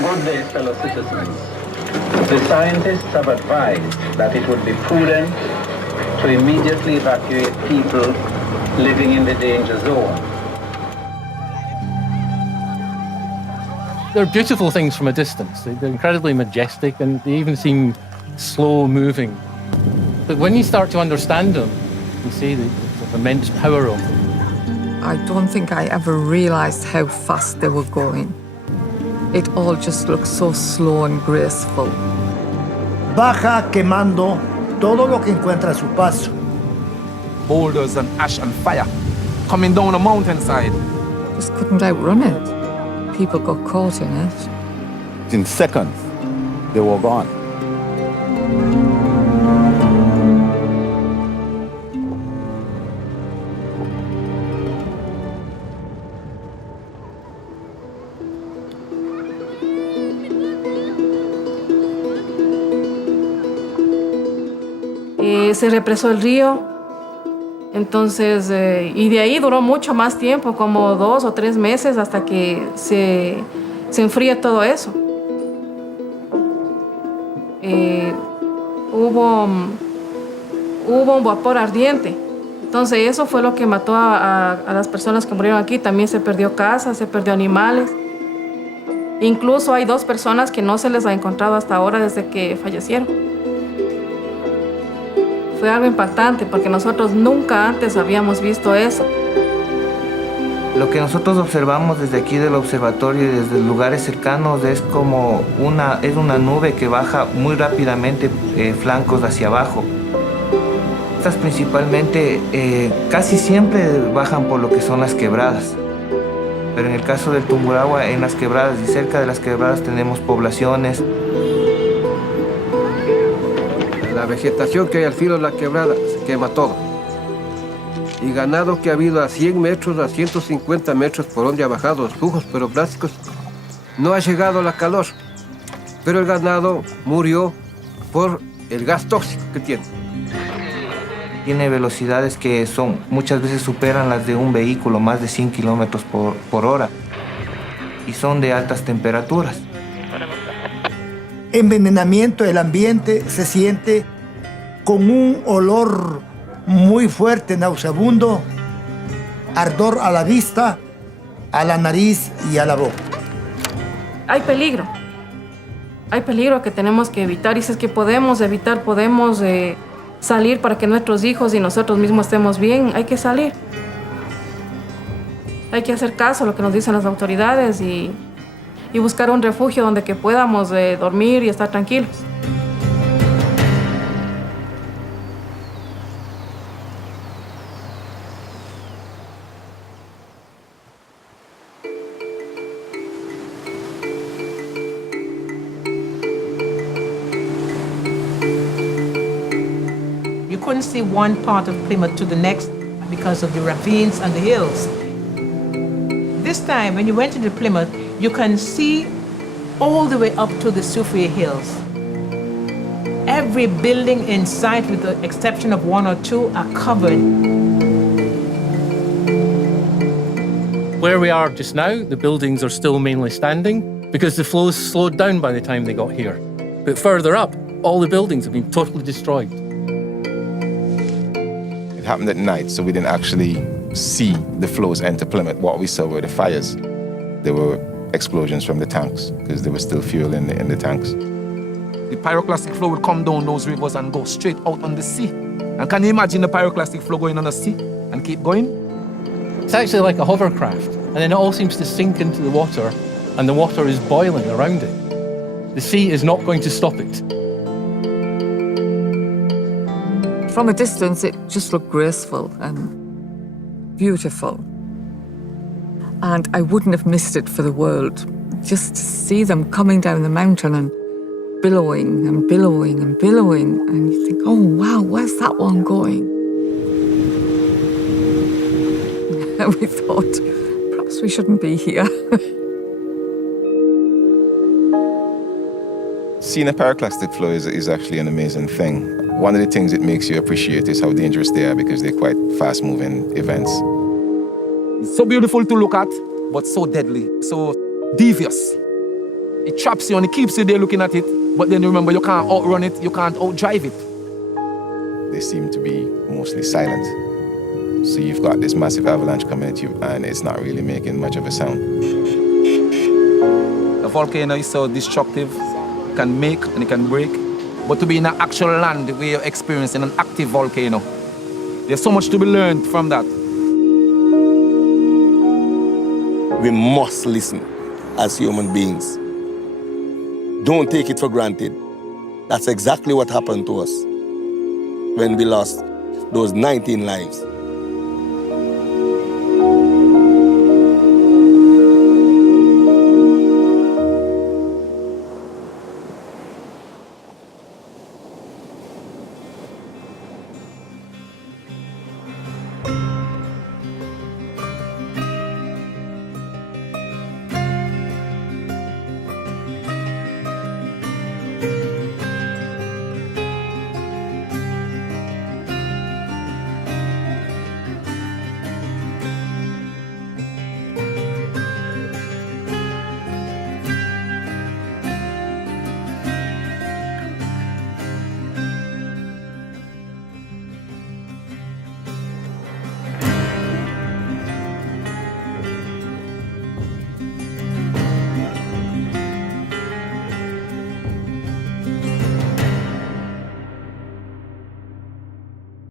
Good day, fellow citizens. The scientists have advised that it would be prudent to immediately evacuate people living in the danger zone. They're beautiful things from a distance. They're incredibly majestic and they even seem slow moving. But when you start to understand them, you see the immense power of them. I don't think I ever realized how fast they were going. It all just looked so slow and graceful. Baja quemando todo lo que encuentra a su paso. Boulders and ash and fire coming down a mountainside. Just couldn't outrun it. People got caught in it. In seconds, they were gone. Se represó el río, entonces, y de ahí duró mucho más tiempo, como 2 o 3 meses, hasta que se enfría todo eso. Hubo un vapor ardiente, entonces eso fue lo que mató a las personas que murieron aquí. También se perdió casa, se perdió animales. Incluso hay 2 personas que no se les ha encontrado hasta ahora desde que fallecieron. Fue algo impactante porque nosotros nunca antes habíamos visto eso. Lo que nosotros observamos desde aquí del observatorio y desde lugares cercanos es como una nube que baja muy rápidamente flancos hacia abajo. Estas principalmente casi siempre bajan por lo que son las quebradas. Pero en el caso del Tungurahua, en las quebradas y cerca de las quebradas tenemos poblaciones. La vegetación que hay al filo de la quebrada se quema todo. Y ganado que ha habido a 100 metros, a 150 metros por donde ha bajado los flujos pyroplásticos, no ha llegado la calor. Pero el ganado murió por el gas tóxico que tiene. Tiene velocidades que muchas veces superan las de un vehículo, más de 100 kilómetros por hora. Y son de altas temperaturas. Envenenamiento del ambiente se siente con un olor muy fuerte, nauseabundo, ardor a la vista, a la nariz y a la boca. Hay peligro que tenemos que evitar, y si es que podemos evitar, podemos salir para que nuestros hijos y nosotros mismos estemos bien, hay que salir. Hay que hacer caso a lo que nos dicen las autoridades y buscar un refugio donde que podamos dormir y estar tranquilos. You couldn't see one part of Plymouth to the next because of the ravines and the hills. This time, when you went into Plymouth, you can see all the way up to the Soufrier Hills. Every building in sight, with the exception of 1 or 2, are covered. Where we are just now, the buildings are still mainly standing because the flows slowed down by the time they got here. But further up, all the buildings have been totally destroyed. It happened at night, so we didn't actually see the flows enter Plymouth. What we saw were the fires. There were explosions from the tanks because there was still fuel in the tanks. The pyroclastic flow would come down those rivers and go straight out on the sea. And can you imagine the pyroclastic flow going on the sea and keep going? It's actually like a hovercraft, and then it all seems to sink into the water, and the water is boiling around it. The sea is not going to stop it. From a distance, it just looked graceful and beautiful. And I wouldn't have missed it for the world. Just to see them coming down the mountain and billowing and billowing and billowing. And you think, oh, wow, where's that one going? And we thought, perhaps we shouldn't be here. Seeing a pyroclastic flow is actually an amazing thing. One of the things it makes you appreciate is how dangerous they are because they're quite fast-moving events. So beautiful to look at, but so deadly, so devious. It traps you and it keeps you there looking at it. But then remember, you can't outrun it, you can't outdrive it. They seem to be mostly silent. So you've got this massive avalanche coming at you and it's not really making much of a sound. The volcano is so destructive, it can make and it can break. But to be in an actual land where you're experiencing an active volcano, there's so much to be learned from that. We must listen as human beings. Don't take it for granted. That's exactly what happened to us when we lost those 19 lives.